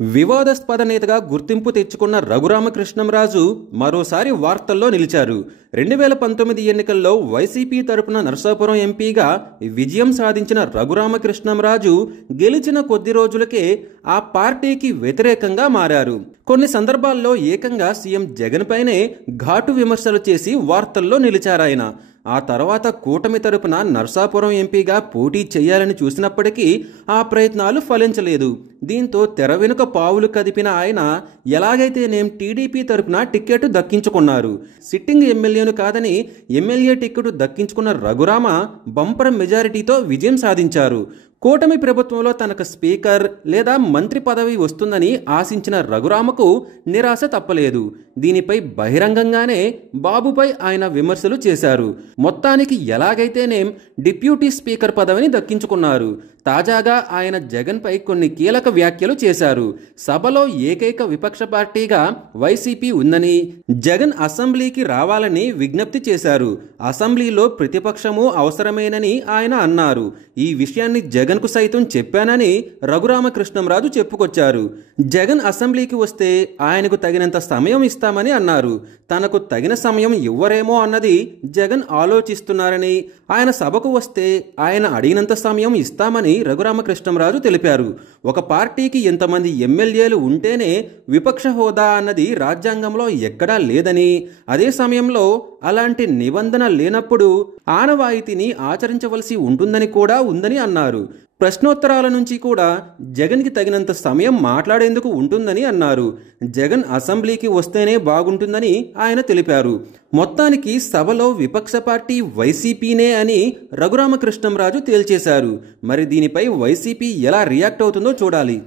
వివాదాస్పద నేతగా గుర్తింపు తెచ్చుకున్న రఘురామకృష్ణంరాజు మరోసారి వార్తల్లో నిలిచారు. 2019 ఎన్నికల్లో వైసీపీ తరపున నరసాపురం ఎంపీగా విజయం సాధించిన రఘురామకృష్ణంరాజు గెలిచిన కొద్ది రోజులకే ఆ పార్టీకి వ్యతిరేకంగా మారారు. కొన్ని సందర్భాల్లో ఏకంగా సీఎం జగన్ పైనే ఘాటు విమర్శలు చేసి వార్తల్లో నిలిచారాయన. ఆ తర్వాత కూటమి తరపున నరసాపురం ఎంపీగా పోటీ చేయాలని చూసినప్పటికీ ఆ ప్రయత్నాలు ఫలించలేదు. దీంతో తెర వెనుక పావులు కదిపిన ఆయన ఎలాగైతేనేం టీడీపీ తరపున టికెట్ దక్కించుకున్నారు. సిట్టింగ్ ఎమ్మెల్యేను కాదని ఎమ్మెల్యే టికెట్ దక్కించుకున్న రఘురామ బంపర్ మెజారిటీతో విజయం సాధించారు. కూటమి ప్రభుత్వంలో తనకు స్పీకర్ లేదా మంత్రి పదవి వస్తుందని ఆశించిన రఘురామకు నిరాశ తప్పలేదు. దీనిపై బహిరంగంగానే బాబుపై ఆయన విమర్శలు చేశారు. మొత్తానికి ఎలాగైతేనేం డిప్యూటీ స్పీకర్ పదవిని దక్కించుకున్నారు. తాజాగా ఆయన జగన్పై కొన్ని కీలక వ్యాఖ్యలు చేశారు. సభలో ఏకైక విపక్ష పార్టీగా వైసీపీ ఉందని, జగన్ అసెంబ్లీకి రావాలని విజ్ఞప్తి చేశారు. అసెంబ్లీలో ప్రతిపక్షము అవసరమేనని ఆయన అన్నారు. ఈ విషయాన్ని జగన్కు సైతం చెప్పానని రఘురామకృష్ణంరాజు చెప్పుకొచ్చారు. జగన్ అసెంబ్లీకి వస్తే ఆయనకు తగినంత సమయం ఇస్తామని అన్నారు. తనకు తగిన సమయం ఇవ్వరేమో అన్నది జగన్ ఆలోచిస్తున్నారని, ఆయన సభకు వస్తే ఆయన అడిగినంత సమయం ఇస్తామని రఘురామకృష్ణంరాజు తెలిపారు. ఒక పార్టీకి ఎంతమంది ఎమ్మెల్యేలు ఉంటేనే విపక్ష హోదా అన్నది రాజ్యాంగంలో ఎక్కడా లేదని, అదే సమయంలో అలాంటి నిబంధన లేనప్పుడు ఆనవాయితీని ఆచరించవలసి ఉంటుందని కూడా ఉందని అన్నారు. ప్రశ్నోత్తరాల నుంచి కూడా జగన్కి తగినంత సమయం మాట్లాడేందుకు ఉంటుందని అన్నారు. జగన్ అసెంబ్లీకి వస్తేనే బాగుంటుందని ఆయన తెలిపారు. మొత్తానికి సభలో విపక్ష పార్టీ వైసీపీనే అని రఘురామకృష్ణంరాజు తేల్చేశారు. మరి దీనిపై వైసీపీ ఎలా రియాక్ట్ అవుతుందో చూడాలి.